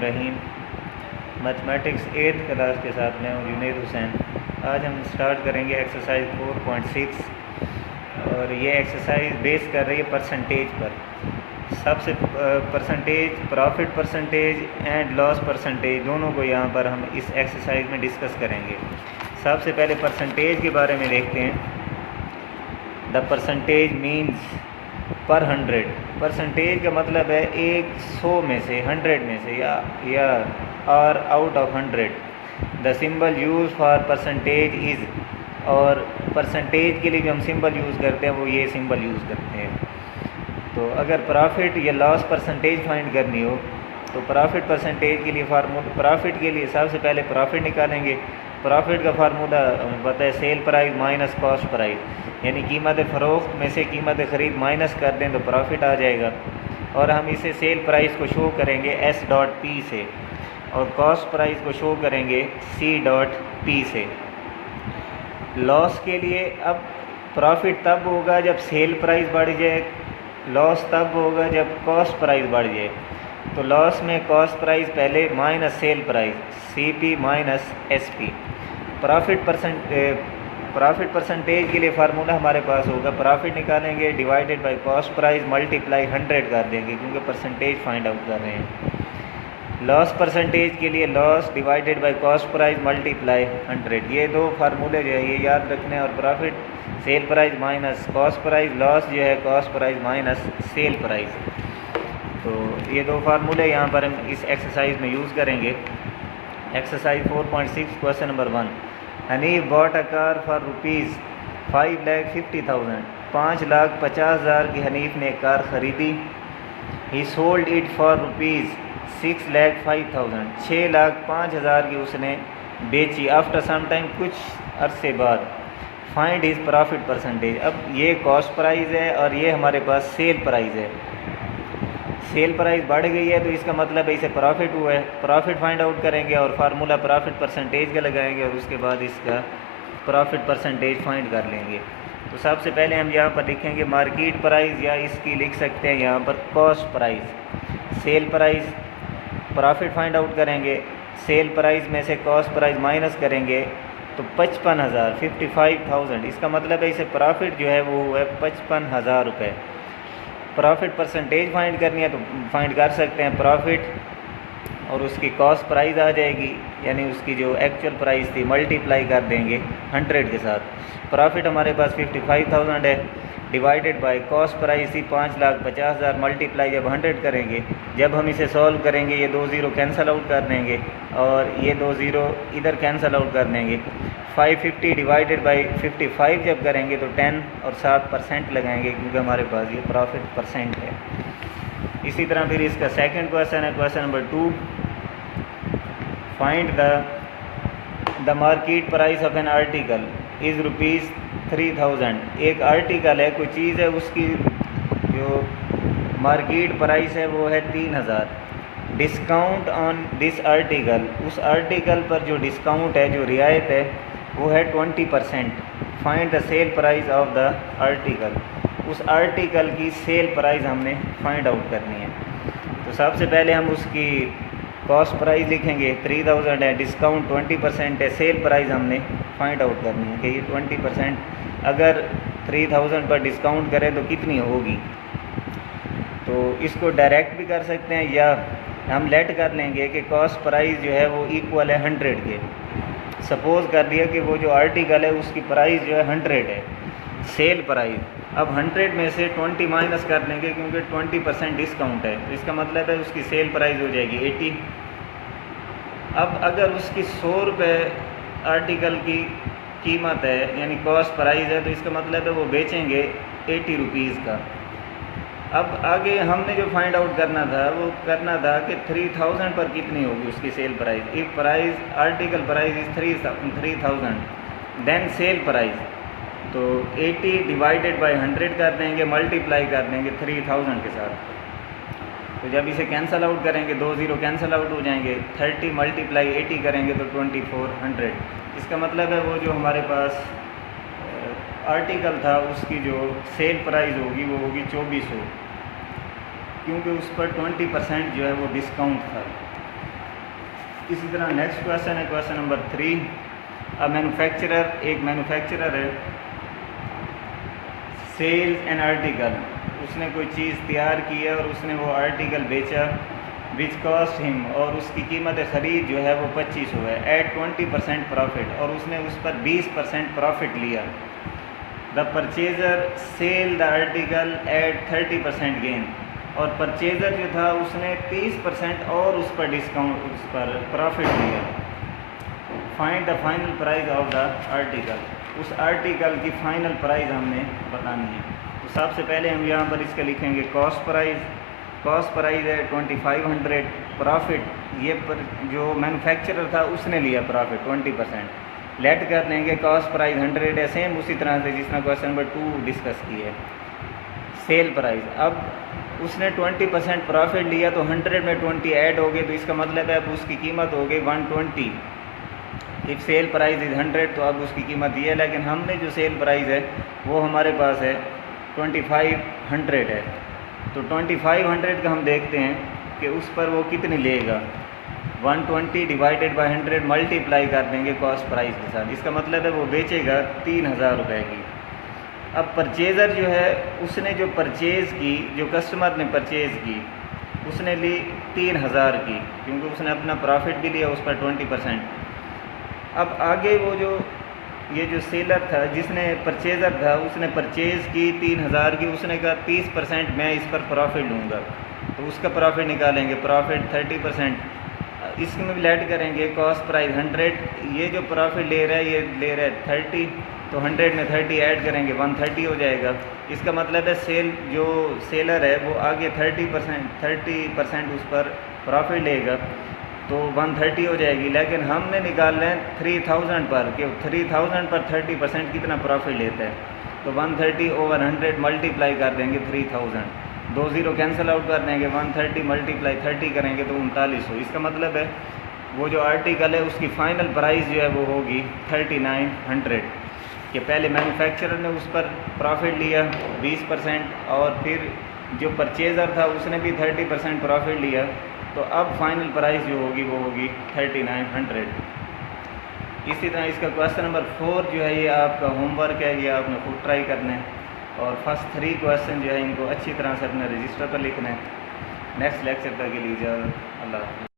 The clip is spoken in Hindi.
बिस्मिल्लाहिर्रहमानिर्रहीम। मैथमेटिक्स 8th क्लास के साथ मैं हूँ जुनैद हुसैन। आज हम स्टार्ट करेंगे एक्सरसाइज 4.6 और ये एक्सरसाइज बेस कर रही है परसेंटेज पर। सबसे percentage, profit percentage and loss percentage दोनों को यहाँ पर हम इस एक्सरसाइज में डिस्कस करेंगे। सबसे पहले परसेंटेज के बारे में देखते हैं। द परसेंटेज मीन्स पर 100। परसेंटेज का मतलब है 100 में से, 100 में से या और out of 100। The symbol use for percentage is, और परसेंटेज के लिए जो हम सिंबल यूज़ करते हैं वो ये सिंबल यूज़ करते हैं। तो अगर प्रॉफिट या लॉस परसेंटेज फाइंड करनी हो तो प्रॉफिट परसेंटेज के लिए प्रॉफिट के लिए सबसे पहले प्रॉफिट निकालेंगे। प्रॉफिट का फार्मूला पता है, sale price minus cost price, यानी कीमत फ़रोख्त में से कीमत ख़रीद माइनस कर दें तो प्रॉफिट आ जाएगा। और हम इसे सेल प्राइस को शो करेंगे S.P से और कॉस्ट प्राइस को शो करेंगे C.P से। लॉस के लिए अब प्रॉफिट तब होगा जब सेल प्राइस बढ़ जाए, लॉस तब होगा जब कॉस्ट प्राइस बढ़ जाए। तो लॉस में कॉस्ट प्राइस पहले minus sale price CP minus SP। Profit percentage के लिए फार्मूला हमारे पास होगा, प्रॉफिट निकालेंगे divided by cost price multiply 100 कर देंगे क्योंकि परसेंटेज फाइंड आउट कर रहे हैं। लॉस परसेंटेज के लिए loss divided by cost price multiply 100। ये दो फार्मूले जो है ये याद रखने हैं। और profit sale price minus cost price, loss जो है cost price minus cell price. तो ये दो फार्मूले यहाँ पर हम इस एक्सरसाइज में यूज़ करेंगे। Exercise 4.6 question number 1। Hanif bought a car for ₹5,50,000। 5,50,000 की हनीफ ने कार ख़रीदी। ही सोल्ड इट फॉर ₹6,05,000। 6,05,000 की उसने बेची। आफ्टर सम टाइम, कुछ अरसे बाद। Find his profit percentage. अब ये कॉस्ट प्राइस है और ये हमारे पास सेल प्राइस है। सेल प्राइस बढ़ गई है तो इसका मतलब है इसे प्रॉफिट हुआ है। प्रॉफिट फाइंड आउट करेंगे और फार्मूला प्रॉफिट परसेंटेज का लगाएंगे और उसके बाद इसका प्रॉफिट परसेंटेज फाइंड कर लेंगे। तो सबसे पहले हम यहाँ पर लिखेंगे मार्केट प्राइस, या इसकी लिख सकते हैं यहाँ पर cost price. Sale price, profit find out करेंगे, सेल प्राइस में से कॉस्ट प्राइस माइनस करेंगे तो 55,000, 55,000। इसका मतलब है इसे प्रॉफिट जो है वो है 55,000 रुपये। प्रॉफिट परसेंटेज फाइंड करनी है तो फाइंड कर सकते हैं प्रॉफिट और उसकी कॉस्ट प्राइस आ जाएगी, यानी उसकी जो एक्चुअल प्राइस थी मल्टीप्लाई कर देंगे 100 के साथ। प्रॉफिट हमारे पास 55,000 है, डिवाइडेड बाय कॉस्ट प्राइस थी 5,50,000, मल्टीप्लाई जब 100 करेंगे, जब हम इसे सॉल्व करेंगे ये 2 ज़ीरो कैंसिल आउट कर देंगे और ये 2 ज़ीरो इधर कैंसिल आउट कर देंगे। 550 डिवाइडेड बाई 55 जब करेंगे तो 10 और 7% लगाएंगे क्योंकि हमारे पास ये प्रॉफिट परसेंट है। इसी तरह फिर इसका सेकंड क्वेश्चन है, question number 2। Find the market price of an article is ₹3,000। एक आर्टिकल है, कोई चीज़ है, उसकी जो मार्केट प्राइस है वो है 3,000। डिस्काउंट ऑन दिस आर्टिकल, उस आर्टिकल पर जो डिस्काउंट है, जो रियायत है वो है 20%। Find the sale price of the article. उस आर्टिकल की सेल प्राइस हमने फाइंड आउट करनी है। तो सबसे पहले हम उसकी कॉस्ट प्राइस लिखेंगे, 3,000 है, डिस्काउंट 20% है, सेल प्राइस हमने फाइंड आउट करनी है कि ये 20% अगर 3,000 पर डिस्काउंट करें तो कितनी होगी। तो इसको डायरेक्ट भी कर सकते हैं या हम लेट कर लेंगे कि कॉस्ट प्राइस जो है वो इक्वल है 100 के। सपोज़ कर दिया कि वो जो आर्टिकल है उसकी प्राइस जो है 100 है, सेल प्राइस। अब 100 में से 20 माइनस कर लेंगे क्योंकि 20% डिस्काउंट है, तो इसका मतलब है उसकी सेल प्राइस हो जाएगी 80। अब अगर उसकी 100 रुपये आर्टिकल की कीमत है, यानी कॉस्ट प्राइस है, तो इसका मतलब है वो बेचेंगे 80 रुपीज़ का। अब आगे हमने जो फाइंड आउट करना था वो करना था कि 3,000 पर कितनी होगी उसकी sale price. If price article price is 3,000 then sale price, तो 80 डिवाइडेड बाय 100 कर देंगे, मल्टीप्लाई कर देंगे 3,000 के साथ। तो जब इसे कैंसिल आउट करेंगे 2 ज़ीरो कैंसिल आउट हो जाएंगे। 30 मल्टीप्लाई 80 करेंगे तो 2400। इसका मतलब है वो जो हमारे पास आर्टिकल था उसकी जो सेल प्राइस होगी वो होगी 2400, क्योंकि उस पर 20% जो है वो डिस्काउंट था। इसी तरह नेक्स्ट क्वेश्चन है क्वेश्चन नंबर 3। एक मैन्युफैक्चरर है, सेल्स एन आर्टिकल, उसने कोई चीज़ तैयार की है और उसने वो आर्टिकल बेचा, विच कॉस्ट हिम, और उसकी कीमत ख़रीद जो है वो 2500 है, एट 20% प्रॉफिट, और उसने उस पर 20% प्रॉफिट लिया। The purchaser sale the article at 30% gain, और परचेज़र जो था उसने 30% और उस पर डिस्काउंट, उस पर प्रॉफिट लिया। Find the final price of the article, उस आर्टिकल की फ़ाइनल प्राइस हमने बतानी है। तो सबसे पहले हम यहाँ पर इसका लिखेंगे कॉस्ट प्राइस है 2500, प्रॉफिट ये पर जो मैन्युफैक्चरर था उसने लिया प्रॉफिट 20%, लेट कर लेंगे कॉस्ट प्राइस 100 है, सेम उसी तरह से जिसने क्वेश्चन नंबर 2 डिस्कस की है। सेल प्राइस, अब उसने 20% प्रॉफिट लिया तो 100 में 20 ऐड हो गए, तो इसका मतलब है अब उसकी कीमत हो गई 120। इफ़ सेल प्राइस इज़ 100 तो अब उसकी कीमत ये है, लेकिन हमने जो सेल प्राइस है वो हमारे पास है 2500 है। तो 2500 का हम देखते हैं कि उस पर वो कितनी लेगा, 120 डिवाइडेड बाई 100 मल्टीप्लाई कर देंगे कॉस्ट प्राइस के साथ, इसका मतलब है वो बेचेगा 3000 रुपये की। अब परचेज़र जो है उसने जो परचेज़ की, जो कस्टमर ने परचेज़ की उसने ली 3000 की, क्योंकि उसने अपना प्रॉफिट भी लिया उस पर 20%। अब आगे वो जो ये जो सेलर था, जिसने परचेज़र था, उसने परचेज़ की 3000 की, उसने कहा 30% मैं इस पर प्रॉफिट लूँगा, तो उसका प्रॉफिट निकालेंगे, प्रॉफिट 30%, इसमें भी ऐड करेंगे कॉस्ट प्राइस 100, ये जो प्रॉफिट ले रहा है ये ले रहा है 30, तो 100 में 30 ऐड करेंगे 130 हो जाएगा। इसका मतलब है जो सेलर है वो आगे 30% उस पर प्रॉफिट लेगा, तो 130 हो जाएगी। लेकिन हमने निकाल लें 3000 पर कि 3000 पर 30% कितना प्रॉफिट लेता है, तो 130 ओवर 100 मल्टीप्लाई कर देंगे 3000, 2 0 कैंसिल आउट कर देंगे, 130 मल्टीप्लाई 30 करेंगे तो 3900। इसका मतलब है वो जो आर्टिकल है उसकी फ़ाइनल प्राइस जो है वो होगी 3900, कि पहले मैन्युफैक्चरर ने उस पर प्रॉफिट लिया 20%, और फिर जो परचेज़र था उसने भी 30% प्रॉफिट लिया, तो अब फाइनल प्राइस जो होगी वो होगी 3900। इसी तरह इसका क्वेश्चन नंबर 4 जो है ये आपका होमवर्क है, ये आपने खुद ट्राई करना है, और फर्स्ट 3 क्वेश्चन जो है इनको अच्छी तरह से अपने रजिस्टर पर लिखना है। नेक्स्ट लेक्चर तक के लिए इजाज़त, अल्लाह।